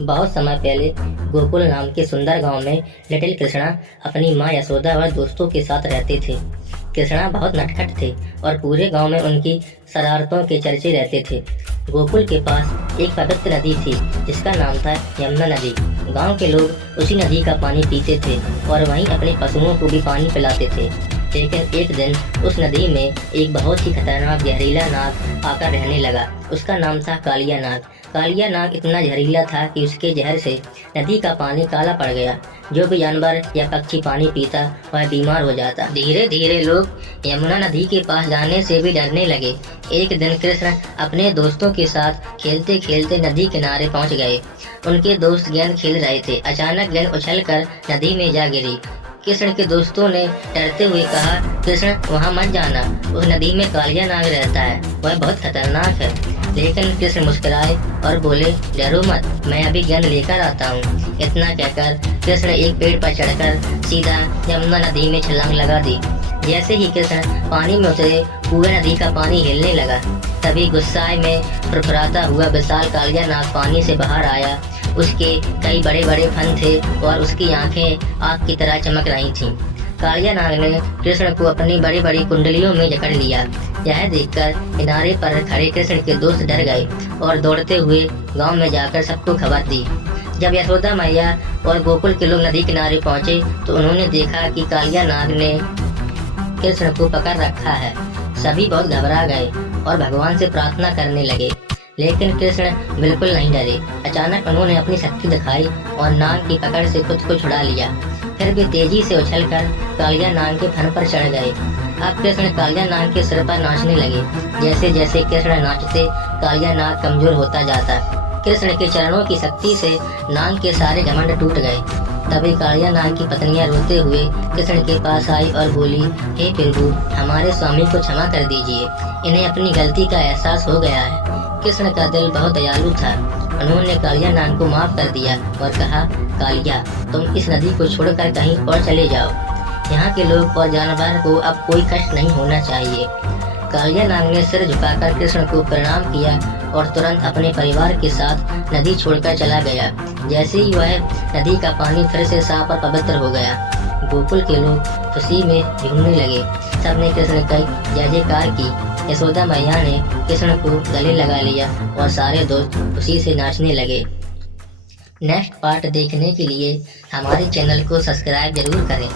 बहुत समय पहले गोकुल नाम के सुंदर गांव में लिटिल कृष्णा अपनी माँ यशोदा और दोस्तों के साथ रहते थे। कृष्णा बहुत नटखट थे और पूरे गांव में उनकी शरारतों के चर्चे रहते थे। गोकुल के पास एक पवित्र नदी थी जिसका नाम था यमुना नदी। गांव के लोग उसी नदी का पानी पीते थे और वहीं अपने पशुओं को भी पानी पिलाते थे। लेकिन एक दिन उस नदी में एक बहुत ही खतरनाक जहरीला नाग आकर रहने लगा। उसका नाम था कालिया नाग। कालिया नाग इतना जहरीला था कि उसके जहर से नदी का पानी काला पड़ गया। जो भी जानवर या पक्षी पानी पीता वह बीमार हो जाता। धीरे धीरे लोग यमुना नदी के पास जाने से भी डरने लगे। एक दिन कृष्ण अपने दोस्तों के साथ खेलते खेलते नदी किनारे पहुंच गए। उनके दोस्त गेंद खेल रहे थे। अचानक गेंद उछलकर नदी में जा गिरी। कृष्ण के दोस्तों ने डरते हुए कहा, कृष्ण वहाँ मत जाना, उस नदी में कालिया नाग रहता है, वह बहुत खतरनाक है। लेकिन कृष्ण मुस्कुराए और बोले, डरो मत, मैं अभी गेंद लेकर आता हूँ। इतना कहकर कृष्ण एक पेड़ पर चढ़कर सीधा यमुना नदी में छलांग लगा दी। जैसे ही कृष्ण पानी में उतरे पूरे नदी का पानी हिलने लगा। तभी गुस्साए में फुरफुराता हुआ विशाल कालिया नाग पानी से बाहर आया। उसके कई बड़े बड़े फन थे और उसकी आंखें आग की तरह चमक रही थीं। कालिया नाग ने कृष्ण को अपनी बड़ी बड़ी कुंडलियों में जकड़ लिया। यह देखकर किनारे पर खड़े कृष्ण के दोस्त डर गए और दौड़ते हुए गांव में जाकर सबको खबर दी। जब यशोदा मैया और गोकुल के लोग नदी किनारे पहुंचे तो उन्होंने देखा कि कालिया नाग ने कृष्ण को पकड़ रखा है। सभी बहुत घबरा गए और भगवान से प्रार्थना करने लगे। लेकिन कृष्ण बिल्कुल नहीं डरे। अचानक उन्होंने अपनी शक्ति दिखाई और नाग की पकड़ से खुद को छुड़ा लिया। फिर भी तेजी से उछलकर कालिया नाग के फन पर चढ़ गए। अब कृष्ण कालिया नाग के सिर पर नाचने लगे। जैसे जैसे कृष्ण नाचते कालिया नाग कमजोर होता जाता। कृष्ण के चरणों की शक्ति से नाग के सारे घमंड टूट गए। तभी कालिया नाग की पत्नियां रोते हुए कृष्ण के पास आई और बोली, हे प्रभु, हमारे स्वामी को क्षमा कर दीजिए, इन्हें अपनी गलती का एहसास हो गया है। कृष्ण का दिल बहुत दयालु था। उन्होंने कालिया नाग को माफ कर दिया और कहा, कालिया, तुम इस नदी को छोड़कर कहीं और चले जाओ। यहाँ के लोग और जानवर को अब कोई कष्ट नहीं होना चाहिए। कालिया नाग ने सिर झुकाकर कृष्ण को प्रणाम किया और तुरंत अपने परिवार के साथ नदी छोड़कर चला गया। जैसे ही वह नदी का पानी फिर से साफ और पवित्र हो गया, गोकुल के लोग खुशी में झूमने लगे। सबने कृष्ण की जय जयकार की। यशोदा मैया ने कृष्ण को गले लगा लिया और सारे दोस्त खुशी से नाचने लगे। नेक्स्ट पार्ट देखने के लिए हमारे चैनल को सब्सक्राइब जरूर करें।